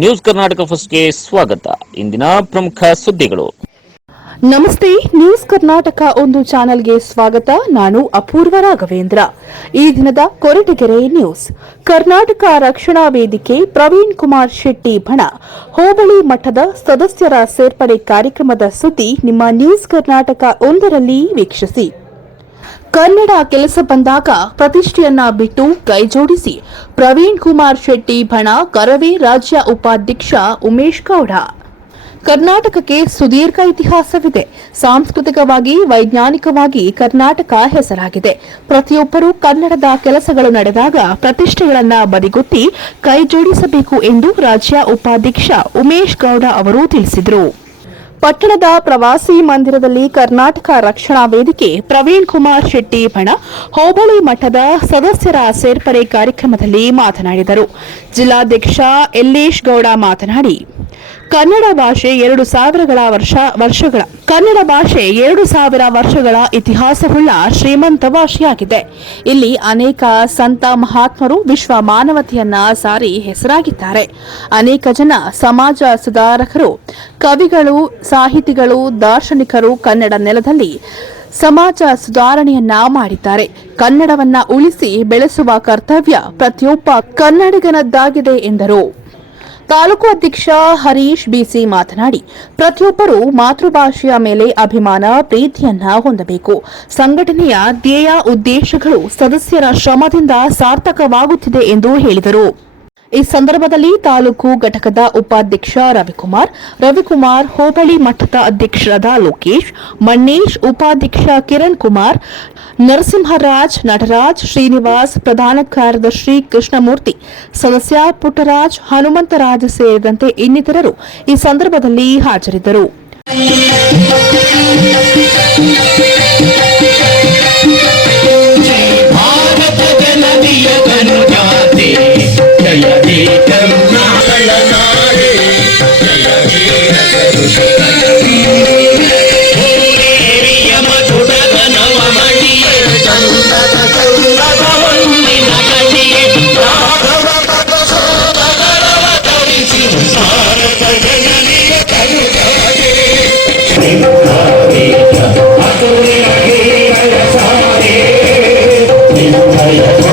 News Karnataka ಫಸ್ಟ್ಗೆ ಸ್ವಾಗತ. ಇಂದಿನ ಪ್ರಮುಖ ಸುದ್ದಿಗಳು. ನಮಸ್ತೆ, ನ್ಯೂಸ್ ಕರ್ನಾಟಕ ಒಂದು ಚಾನೆಲ್ಗೆ ಸ್ವಾಗತ. ನಾನು ಅಪೂರ್ವ ರಾಘವೇಂದ್ರ. ಈ ದಿನದ ಕೊರಟಗೆರೆ ನ್ಯೂಸ್. ಕರ್ನಾಟಕ ರಕ್ಷಣಾ ವೇದಿಕೆ ಪ್ರವೀಣ್ ಕುಮಾರ್ ಶೆಟ್ಟಿ ಬಣ. ಹೋಬಳಿ ಮಠದ ಸದಸ್ಯರ ಸೇರ್ಪಡೆ ಕಾರ್ಯಕ್ರಮದ ಸುದ್ದಿ ನಿಮ್ಮ ನ್ಯೂಸ್ ಕರ್ನಾಟಕ ಒಂದರಲ್ಲಿ ವೀಕ್ಷಿಸಿ. ಕನ್ನಡ ಕೆಲಸ ಬಂದಾಗ ಪ್ರತಿಷ್ಠೆಯನ್ನ ಬಿಟ್ಟು ಕೈಜೋಡಿಸಿ ಪ್ರವೀಣ್ ಕುಮಾರ್ ಶೆಟ್ಟಿ, ಬಣ, ಕರವೇ ರಾಜ್ಯ ಉಪಾಧ್ಯಕ್ಷ ಉಮೇಶ್ ಗೌಡ. ಕರ್ನಾಟಕಕ್ಕೆ ಸುದೀರ್ಘ ಇತಿಹಾಸವಿದೆ. ಸಾಂಸ್ಕೃತಿಕವಾಗಿ, ವೈಜ್ಞಾನಿಕವಾಗಿ ಕರ್ನಾಟಕ ಹೆಸರಾಗಿದೆ. ಪ್ರತಿಯೊಬ್ಬರೂ ಕನ್ನಡದ ಕೆಲಸಗಳು ನಡೆದಾಗ ಪ್ರತಿಷ್ಠೆಗಳನ್ನು ಬದಿಗೊತ್ತಿ ಕೈಜೋಡಿಸಬೇಕು ಎಂದು ರಾಜ್ಯ ಉಪಾಧ್ಯಕ್ಷ ಉಮೇಶ್ ಗೌಡ ಅವರು ತಿಳಿಸಿದರು. ಪಟ್ಟಣದ ಪ್ರವಾಸಿ ಮಂದಿರದಲ್ಲಿ ಕರ್ನಾಟಕ ರಕ್ಷಣಾ ವೇದಿಕೆ ಪ್ರವೀಣ್ ಕುಮಾರ್ ಶೆಟ್ಟಿ ಬಣ ಹೋಬಳಿ ಮಠದ ಸದಸ್ಯರ ಸೇರ್ಪಡೆ ಕಾರ್ಯಕ್ರಮದಲ್ಲಿ ಮಾತನಾಡಿದರು. ಜಿಲ್ಲಾಧ್ಯಕ್ಷ ಯಲ್ಲೇಶ್ ಗೌಡ ಮಾತನಾಡಿ ಕನ್ನಡ ಭಾಷೆ ಎರಡು ಸಾವಿರಗಳ ವರ್ಷ, ವರ್ಷಗಳ, ಕನ್ನಡ ಭಾಷೆ ಎರಡು ಸಾವಿರ ವರ್ಷಗಳ ಇತಿಹಾಸವುಳ್ಳ ಶ್ರೀಮಂತ ಭಾಷೆಯಾಗಿದೆ. ಇಲ್ಲಿ ಅನೇಕ ಸಂತ ಮಹಾತ್ಮರು ವಿಶ್ವ ಮಾನವತೆಯನ್ನ ಸಾರಿ ಹೆಸರಾಗಿದ್ದಾರೆ. ಅನೇಕ ಜನ ಸಮಾಜ ಸುಧಾರಕರು, ಕವಿಗಳು, ಸಾಹಿತಿಗಳು, ದಾರ್ಶನಿಕರು ಕನ್ನಡ ನೆಲದಲ್ಲಿ ಸಮಾಜ ಸುಧಾರಣೆಯನ್ನ ಮಾಡಿದ್ದಾರೆ. ಕನ್ನಡವನ್ನ ಉಳಿಸಿ ಬೆಳೆಸುವ ಕರ್ತವ್ಯ ಪ್ರತಿಯೊಬ್ಬ ಕನ್ನಡಿಗನದ್ದಾಗಿದೆ ಎಂದರು. ತಾಲೂಕು ಅಧ್ಯಕ್ಷ ಹರೀಶ್ ಬಿಸಿ ಮಾತನಾಡಿ, ಪ್ರತಿಯೊಬ್ಬರೂ ಮಾತೃಭಾಷೆಯ ಮೇಲೆ ಅಭಿಮಾನ, ಪ್ರೀತಿಯನ್ನ ಹೊಂದಬೇಕು. ಸಂಘಟನೆಯ ಧ್ಯೇಯ ಉದ್ದೇಶಗಳು ಸದಸ್ಯರ ಶ್ರಮದಿಂದ ಸಾರ್ಥಕವಾಗುತ್ತಿದೆ ಎಂದು ಹೇಳಿದರು. ಈ ಸಂದರ್ಭದಲ್ಲಿ ತಾಲೂಕು ಘಟಕದ ಉಪಾಧ್ಯಕ್ಷ ರವಿಕುಮಾರ್ ರವಿಕುಮಾರ್ ಹೋಬಳಿ ಮಠದ ಅಧ್ಯಕ್ಷರಾದ ಲೋಕೇಶ್, ಮಣ್ಣೇಶ್ ಉಪಾಧ್ಯಕ್ಷ ಕಿರಣ್ ಕುಮಾರ್, ನರಸಿಂಹರಾಜ್, ನಟರಾಜ್ ಶ್ರೀನಿವಾಸ್, ಪ್ರಧಾನ ಕಾರ್ಯದರ್ಶಿ ಕೃಷ್ಣಮೂರ್ತಿ, ಸದಸ್ಯ ಪುಟ್ಟರಾಜ್, ಹನುಮಂತರಾಜ್ ಸೇರಿದಂತೆ ಇನ್ನಿತರರು ಈ ಸಂದರ್ಭದಲ್ಲಿ ಹಾಜರಿದ್ದರು. Yeah.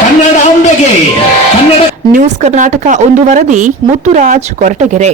ಕನ್ನಡಾಂಬೆಗೆ ಕನ್ನಡ ನ್ಯೂಸ್ ಕರ್ನಾಟಕ ಒಂದು ವರದಿ ಮುತ್ತುರಾಜ್ ಕೊರಟಗೆರೆ.